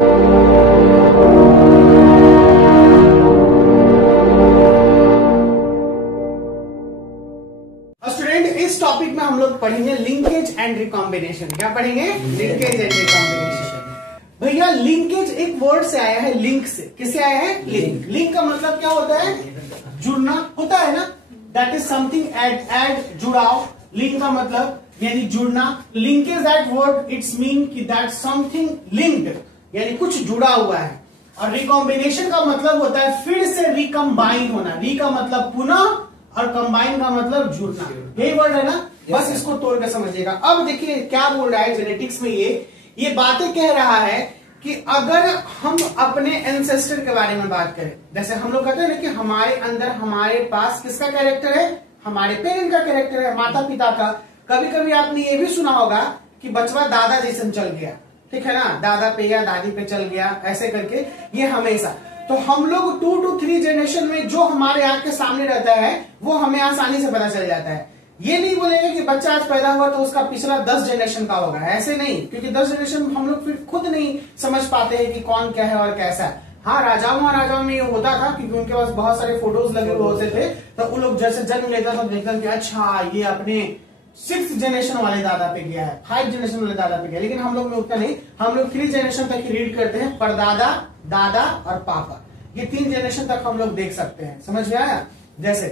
Student, इस topic में हम लोग पढ़ेंगे लिंकेज एंड रिकॉम्बिनेशन। क्या पढ़ेंगे? Linkage and recombination. भैया लिंकेज एक वर्ड से आया है, लिंक से। किससे आया है? लिंक। लिंक का मतलब क्या होता है? जुड़ना होता है ना। दैट इज समथिंग एड जुड़ाव। लिंक का मतलब यानी जुड़ना। Linkage that word it's mean कि दैट समथिंग लिंक्ड, यानी कुछ जुड़ा हुआ है। और रिकॉम्बिनेशन का मतलब होता है फिर से रिकम्बाइन होना। री का मतलब पुनः और कंबाइन का मतलब जुड़ना। यही वर्ड है ना। बस इसको तोड़ कर समझिएगा। अब देखिए क्या बोल रहा है जेनेटिक्स में। ये बातें कह रहा है कि अगर हम अपने एंसेस्टर के बारे में बात करें, जैसे हम लोग कहते हैं ना कि हमारे अंदर हमारे पास किसका कैरेक्टर है? हमारे पेरेंट का कैरेक्टर है, माता पिता का। कभी कभी आपने ये भी सुना होगा कि बचवा दादा जैसन चल गया, ठीक है ना, दादा पे या दादी पे चल गया, ऐसे करके। ये हमेशा तो हम लोग 2 to 3 जनरेशन में जो हमारे आंख के सामने रहता है वो हमें आसानी से पता चल जाता है। ये नहीं बोलेंगे कि बच्चा आज पैदा हुआ तो उसका पिछला 10 जनरेशन का होगा, ऐसे नहीं, क्योंकि 10 जनरेशन हम लोग फिर खुद नहीं समझ पाते हैं कि कौन क्या है और कैसा है। हाँ, राजाओं महाराजाओं में ये होता था क्योंकि उनके पास बहुत सारे फोटोज लगे हुए होते थे, तो उन लोग जैसे जन्म लेता था देखते कि अच्छा ये अपने 6th जनरेशन वाले दादा पे गया है, 5th जनरेशन वाले दादा पे गया। लेकिन हम लोग में उतना नहीं, हम लोग 3 जनरेशन तक ही रीड करते हैं। परदादा, दादा और पापा, ये 3 जनरेशन तक हम लोग देख सकते हैं। समझ में आया? जैसे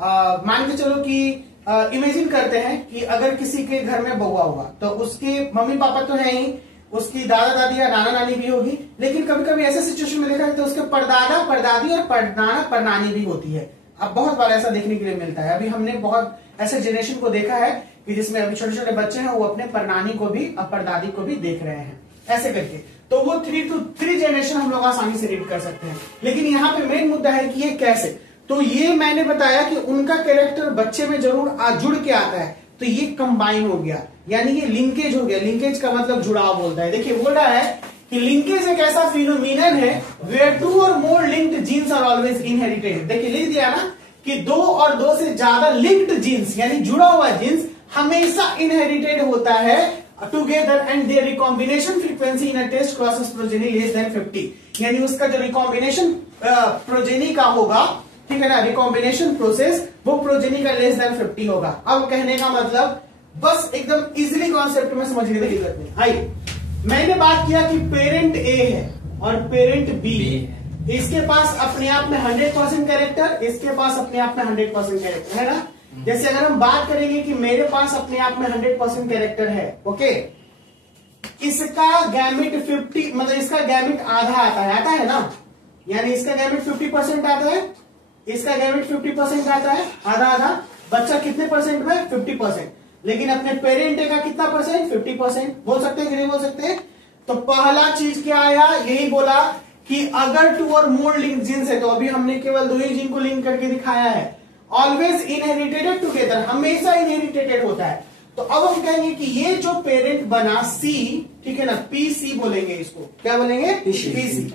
मान के चलो कि इमेजिन करते हैं कि अगर किसी के घर में बउआ हुआ तो उसके मम्मी पापा तो है ही, उसकी दादा दादी या नाना नानी भी होगी, लेकिन कभी कभी ऐसे सिचुएशन में देखा है तो उसके परदादा परदादी और परनाना परनानी भी होती है। अब बहुत बार ऐसा देखने के लिए मिलता है। अभी हमने बहुत ऐसे जनरेशन को देखा है कि जिसमें अभी छोटे छोटे बच्चे हैं वो अपने परनानी को भी और परदादी को भी देख रहे हैं, ऐसे करके। तो वो 3 to 3 जनरेशन हम लोग आसानी से रीड कर सकते हैं। लेकिन यहाँ पे मेन मुद्दा है कि ये कैसे। तो ये मैंने बताया कि उनका कैरेक्टर बच्चे में जरूर जुड़ के आता है, तो ये कंबाइन हो गया, यानी ये लिंकेज हो गया। लिंकेज का मतलब जुड़ाव बोलता है। देखिए बोल रहा है कि लिंकेज एक ऐसा फिनोमिनन है where 2 or more linked genes are always inherited। देखिए लिख दिया ना कि 2 और 2 से ज्यादा लिंक्ड जीन्स यानी जुड़ा हुआ जीन्स हमेशा इनहेरिटेड होता है together and their recombination frequency in a test crosses progeny less than 50। यानी उसका जो रिकॉम्बिनेशन प्रोजेनी का होगा, ठीक है ना, रिकॉम्बिनेशन प्रोसेस, वो प्रोजेनी का लेस देन 50 होगा। अब कहने का मतलब बस एकदम इजीली कॉन्सेप्ट में समझने की जरूरत नहीं। आइए, मैंने बात किया कि पेरेंट ए है और पेरेंट बी है। इसके पास अपने आप में 100% कैरेक्टर, इसके पास अपने आप में 100% कैरेक्टर है ना। जैसे अगर हम बात करेंगे कि मेरे पास अपने आप में 100% कैरेक्टर है, ओके, इसका गैमेट 50, मतलब इसका गैमेट आधा आता है ना, यानी इसका गैमेट 50% आता है, इसका गैमेट 50% आता है, आधा आधा। बच्चा कितने परसेंट में? 50%। लेकिन अपने पेरेंट का कितना परसेंट? 50%। बोल सकते हैं कि नहीं बोल सकते? तो पहला चीज क्या आया? यही बोला कि अगर 2 और मोर लिंक जीन्स है, तो अभी हमने केवल 2 ही जीन को लिंक करके दिखाया है। ऑलवेज इनहेरिटेड टुगेदर, हमेशा इनहेरिटेड होता है। तो अब हम कहेंगे कि ये जो पेरेंट बना सी, ठीक है ना, पीसी बोलेंगे इसको। क्या बोलेंगे? पीसी।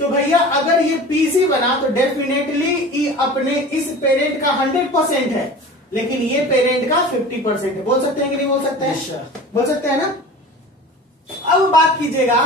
तो भैया अगर ये पीसी बना तो डेफिनेटली अपने इस पेरेंट का 100% है, लेकिन ये पेरेंट का 50% है। बोल सकते हैं कि नहीं बोल सकते हैं? बोल सकते हैं ना। अब बात कीजिएगा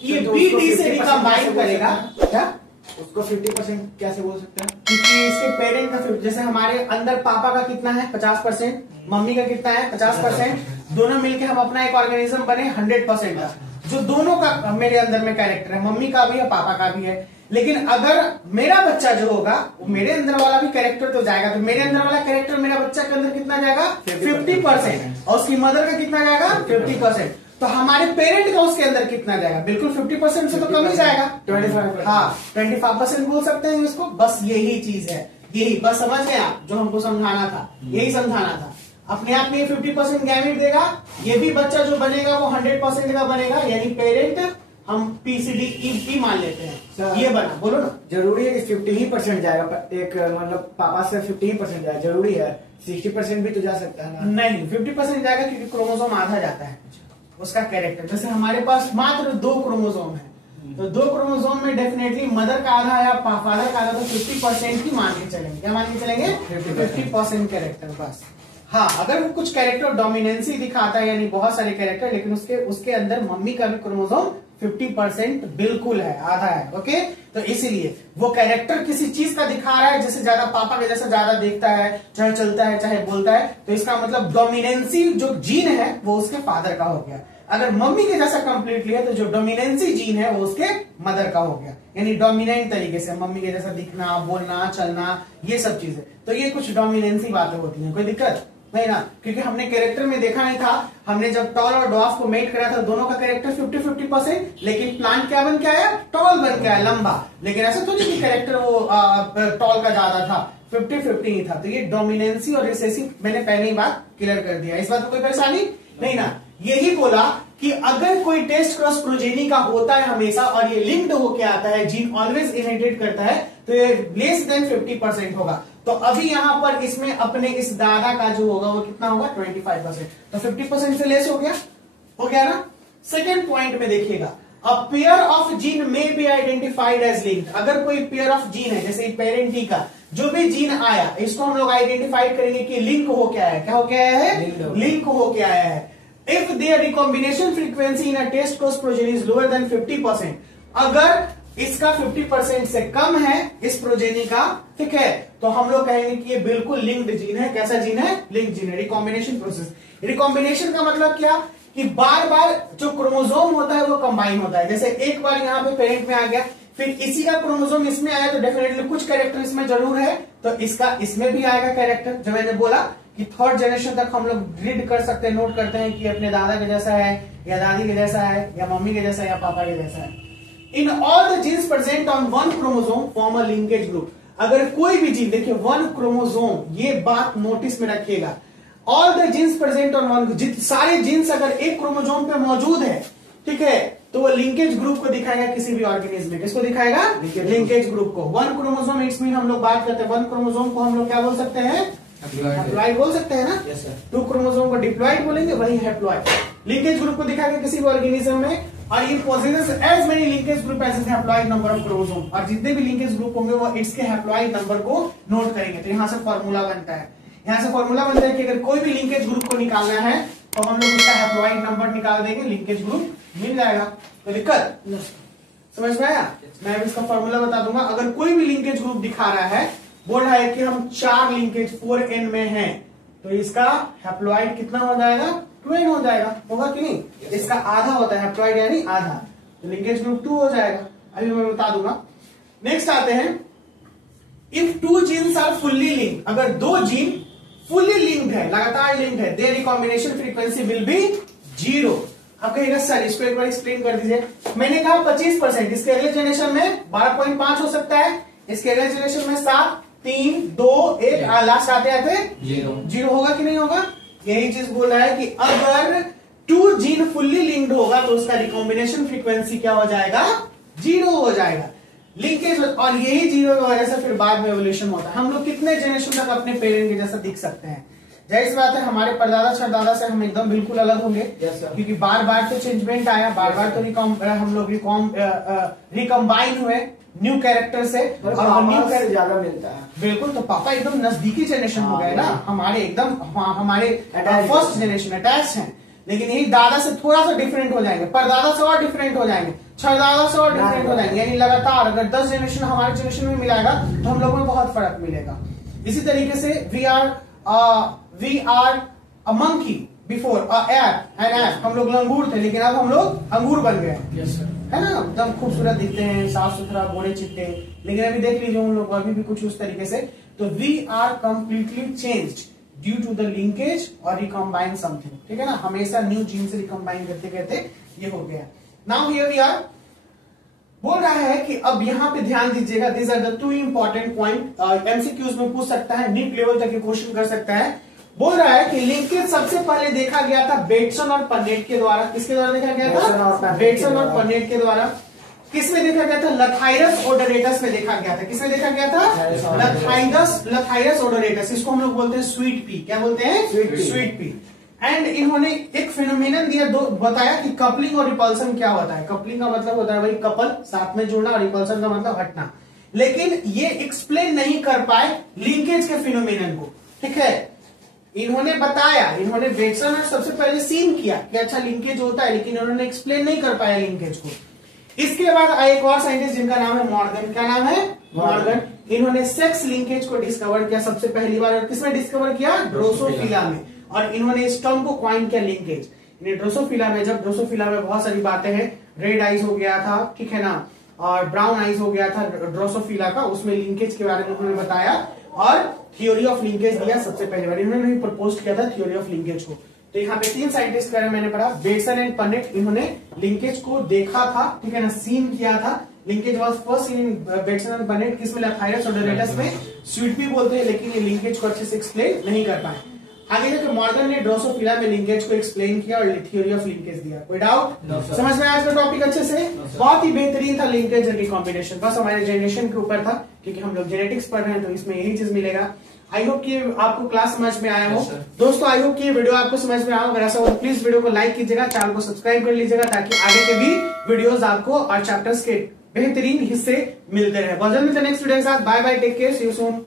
कि ये बी डी से रिकम्बाइन करेगा, क्या उसको 50% कैसे बोल सकते हैं? क्योंकि इसके पेरेंट का 50, जैसे हमारे अंदर पापा का कितना है? 50%, मम्मी का कितना है? 50%, दोनों मिलके हम अपना एक ऑर्गेनिज्म बने 100% का, जो दोनों का मेरे अंदर में कैरेक्टर है, मम्मी का भी है पापा का भी है। लेकिन अगर मेरा बच्चा जो होगा वो मेरे अंदर वाला भी कैरेक्टर तो जाएगा, तो मेरे अंदर वाला कैरेक्टर मेरा बच्चा के अंदर कितना जाएगा? 50%। और उसकी मदर का कितना जाएगा? 50%। तो हमारे पेरेंट का उसके अंदर कितना जाएगा? बिल्कुल 50% से तो कम ही जाएगा, 25। हाँ, 25% बोल सकते हैं इसको। बस यही चीज है, यही बस समझ गए आप जो हमको समझाना था, यही समझाना था। अपने आप में ये 50% गैमेट देगा, ये भी बच्चा जो बनेगा वो 100% का बनेगा, यानी पेरेंट हम PCD मान लेते हैं। ये बना, बोलो ना। जरूरी है कि 50% जाएगा, एक मतलब पापा से 50% जाएगा, जरूरी है? 60% भी तो जा सकता है ना? नहीं, 50% जाएगा क्योंकि क्रोमोसोम आधा जाता है उसका कैरेक्टर। जैसे हमारे पास मात्र 2 क्रोमोसोम है, तो 2 क्रोमोसोम में डेफिनेटली मदर का आधा या फादर का आधा, तो 50% ही मान के चलेंगे। क्या मान के चलेंगे? 50% कैरेक्टर बस। हाँ, अगर वो कुछ कैरेक्टर डोमिनेंसी दिखाता है, यानी बहुत सारे कैरेक्टर, लेकिन उसके अंदर मम्मी का भी क्रोमोसोम 50% बिल्कुल है, आधा है। ओके, तो इसीलिए वो कैरेक्टर किसी चीज का दिखा रहा है, जैसे ज्यादा पापा के जैसा ज्यादा देखता है, चाहे चलता है चाहे बोलता है, तो इसका मतलब डोमिनेंसी जो जीन है वो उसके फादर का हो गया। अगर मम्मी के जैसा कंप्लीटली है तो जो डोमिनेंसी जीन है वो उसके मदर का हो गया, यानी डोमिनेंट तरीके से मम्मी के जैसा दिखना, बोलना, चलना, ये सब चीजें। तो ये कुछ डोमिनेंसी बातें होती हैं, कोई दिक्कत नहीं ना, क्योंकि हमने कैरेक्टर में देखा नहीं था, हमने जब टॉल और डॉफ को मेट करा था दोनों का कैरेक्टर 50-50%, लेकिन प्लांट क्या बन के आया, टॉल बन के आया, लंबा। लेकिन ऐसा तो नहीं कि कैरेक्टर वो टॉल का ज्यादा था, 50-50 ही था। तो ये डोमिनेंसी और रिसेसिव मैंने पहले ही बात क्लियर कर दिया, इस बात में कोई परेशानी नहीं ना। यही बोला कि अगर कोई टेस्ट क्रॉस प्रोजेनी का होता है हमेशा और ये लिंक्ड होके आता है, जीन ऑलवेज इनहेरिटेड करता है, तो ये लेस देन 50% होगा। तो अभी यहां पर इसमें अपने इस दादा का जो होगा वो कितना होगा, 25%। तो 50% से लेस हो गया ना। सेकेंड पॉइंट में देखिएगा, अ पेयर ऑफ जीन में बी आइडेंटिफाइड एज लिंक्ड। अगर कोई पेयर ऑफ जीन है, जैसे पेरेंट टी का जो भी जीन आया, इसको हम लोग आइडेंटिफाइड करेंगे कि लिंक हो क्या है, क्या हो क्या है, लिंक हो क्या है। If their recombination frequency in a test cross progeny is lower than 50%, अगर इसका 50% से कम है इस प्रोजेनी का, ठीक है, तो हम लोग कहेंगे कि ये बिल्कुल लिंक्ड जीन है। कैसा जीन है, लिंक्ड जीन है। रिकॉम्बिनेशन प्रोसेस, रिकॉम्बिनेशन का मतलब क्या कि बार बार जो क्रोमोसोम होता है वो कंबाइन होता है। जैसे एक बार यहाँ पे पेरेंट में आ गया, फिर इसी का क्रोमोसोम इसमें आया, तो डेफिनेटली कुछ कैरेक्टर इसमें जरूर है, तो इसका इसमें भी आएगा कैरेक्टर। जो मैंने बोला कि थर्ड जनरेशन तक हम लोग रीड कर सकते हैं, नोट करते हैं कि अपने दादा के जैसा है या दादी के जैसा है या मम्मी के जैसा है या पापा के जैसा है। In all the genes present on one chromosome form a linkage group. अगर कोई भी जीन, देखिए वन क्रोमोसोम, ये बात नोटिस में रखिएगा, all the genes present on one, सारे जीन्स अगर एक क्रोमोसोम पे मौजूद है, ठीक है, तो वो लिंकेज ग्रुप को दिखाएगा किसी भी ऑर्गेनिज्म में। किसको दिखाएगा, लिंकेज ग्रुप को। वन क्रोमोसोम इट्स मीन हम लोग बात करते हैं, वन क्रोमोसोम को हम लोग क्या बोल सकते हैं, हैप्लॉइड बोल सकते हैं ना। Yes sir. टू क्रोमोसोम को डिप्लॉइड बोलेंगे, वही हैप्लॉइड। लिंकेज ग्रुप को दिखाएगा किसी भी ऑर्गेनिज्म में, और ये possesses as many linkage group as haploid number of chromosome, और जितने भी लिंकेज ग्रुप होंगे वो इट्स के हैप्लॉइड नंबर को नोट करेंगे। तो यहाँ से फॉर्मूला बनता है, यहाँ से फॉर्मूला बनता है कि अगर कोई भी लिंकेज ग्रुप को निकालना है तो हम लोग उसका हैप्लॉइड नंबर निकाल देंगे, लिंकेज ग्रुप मिल जाएगा। तो दिक्कत समझ में आया। मैं अब इसका फॉर्मूला बता दूंगा। अगर कोई भी लिंकेज ग्रुप दिखा रहा है, बोल रहा है कि हम 4 लिंकेज 4n में हैं, तो इसका हैप्लॉइड कितना हो जाएगा, 2n हो जाएगा, होगा कि नहीं। इसका आधा होता है हैप्लॉइड, यानी आधा, तो लिंकेज ग्रुप 2 हो जाएगा। अभी मैं बता दूंगा। नेक्स्ट आते हैं, if 2 genes are fully linked, अगर 2 जीन फुल्ली लिंक्ड है, लगातार लिंक्ड है, their recombination frequency will be 0। आप कहेगा सर इसको एक बार एक्सप्लेन कर दीजिए। मैंने कहा 25%, इसके अगले जनरेशन में 12.5 हो सकता है, इसके अगले जनरेशन में 7, 3, 2, 1, लास्ट आते आते 0 होगा कि नहीं होगा। यही चीज बोल रहा है कि अगर 2 जीन फुल्ली लिंक्ड होगा तो उसका रिकॉम्बिनेशन फ्रीक्वेंसी क्या हो जाएगा, 0 हो जाएगा। लिंकेज, और यही 0 की वजह से फिर बाद में एवोल्यूशन होता है। हम लोग कितने जनरेशन तक अपने पेरेंट के जैसा दिख सकते हैं। जाहिर बात है हमारे परदादा छरदादा से हम एकदम बिल्कुल अलग होंगे, क्योंकि बार बार तो चेंजमेंट आया, बार बार तो हम लोग रिकम्बाइन हुए न्यू कैरेक्टर से, और न्यू कैरेक्टर ज्यादा मिलता है। बिल्कुल, तो पापा एकदम नजदीकी जनरेशन हो गए ना हमारे, एकदम हमारे फर्स्ट जनरेशन अटैच हैं। लेकिन यही दादा से थोड़ा सा डिफरेंट हो जाएंगे, परदादा से और डिफरेंट हो जाएंगे, छरदादा से और डिफरेंट हो जाएंगे। यानी लगातार अगर 10 जनरेशन हमारे जनरेशन में मिलाएगा तो हम लोगों में बहुत फर्क मिलेगा। इसी तरीके से we are a monkey before हम लोग लंगूर थे, लेकिन अब हम लोग अंगूर बन गए। Yes sir. है ना, एकदम खूबसूरत दिखते हैं, साफ सुथरा, गोरे चिट्टे। लेकिन अभी देख लीजिए उन लोग अभी भी कुछ उस तरीके से। तो we are completely changed due to the linkage और रिकम्बाइन समथिंग, ठीक है ना। हमेशा न्यू जीन से रिकम्बाइन करते करते ये हो गया। नाउ हियर वी आर बोल रहा है कि अब यहाँ पे ध्यान दीजिएगा, this are the 2 important point. MCQs में पूछ सकता है, नीट लेवल तक क्वेश्चन कर सकता है। बोल रहा है कि लिंकेज सबसे पहले देखा गया था बेटसन और पन्नेट के द्वारा। किसके द्वारा देखा गया था, बेटसन और पन्नेट के द्वारा। किसमें देखा गया था, लथाइरस ओडोरेटस में देखा गया था। किसमें देखा गया था, लथाइरस ओडोरेटस। इसको हम लोग बोलते हैं स्वीट पी। क्या बोलते हैं, स्वीट पी। एंड इन्होंने एक फिनोमिनन दिया, बताया कि कपलिंग और रिपल्सन क्या होता है। कपलिंग का मतलब होता है भाई कपल, साथ में जुड़ना, और रिपल्सन का मतलब हटना। लेकिन ये एक्सप्लेन नहीं कर पाए लिंकेज के फिनोमिनन को, ठीक है। इन्होंने बताया, इन्होंने बेटसन और सबसे पहले सीन किया कि अच्छा लिंकेज होता है, लेकिन इन्होंने एक्सप्लेन नहीं कर पाया लिंकेज को। इसके बाद आए एक और साइंटिस्ट जिनका नाम है मॉर्गन। क्या नाम है? मॉर्गन। इन्होंने सेक्स लिंकेज को डिस्कवर किया सबसे पहली बार। और किसमें डिस्कवर किया? ड्रोसोफिला में। और इन्होंने इस टर्म को क्वाइन किया लिंकेज। ड्रोसोफिला में, जब ड्रोसोफिला में बहुत सारी बातें हैं, रेड आइज हो गया था, ठीक है ना, और ब्राउन आइज हो गया था ड्रोसोफिला का, उसमें लिंकेज के बारे में उन्होंने बताया और थियोरी ऑफ लिंकेज दिया सबसे पहली बार। इन्होंने प्रपोज किया था थियोरी ऑफ लिंकेज को। तो यहाँ पे 3 साइंटिस्ट के बारे में मैंने पढ़ा, बेटसन एंड पनेट। इन्होंने लिंकेज को देखा था, ठीक है ना, सीन किया था। Linkage was first seen in Bateson and Punnett. किसमें? लाइथायरस और डोनेटस में। स्वीट भी बोलते हैं, लेकिन ये लिंकेज को अच्छे से एक्सप्लेन नहीं कर पाए। आगे जाकर मॉर्गन ने ड्रोसोफिला में लिंकेज को एक्सप्लेन किया और थ्योरी ऑफ लिंकेज दिया। कोई डाउट? समझ में आज का टॉपिक अच्छे से? बहुत ही बेहतरीन था लिंकेज एंड रिकॉम्बिनेशन। बस हमारे जनरेशन के ऊपर था, क्योंकि हम लोग जेनेटिक्स पढ़ रहे हैं, तो इसमें यही चीज मिलेगा। आई होप कि आपको क्लास समझ में आया हो। दोस्तों, आई होप कि ये वीडियो आपको समझ में आया हो। अगर ऐसा हो तो प्लीज वीडियो को लाइक कीजिएगा, चैनल को सब्सक्राइब कर लीजिएगा, ताकि आगे के भी वीडियोस आपको और चैप्टर्स के बेहतरीन हिस्से मिलते रहे। बहुत जल्द मिलते हैं नेक्स्ट वीडियो के साथ। Bye bye, take care, see you soon.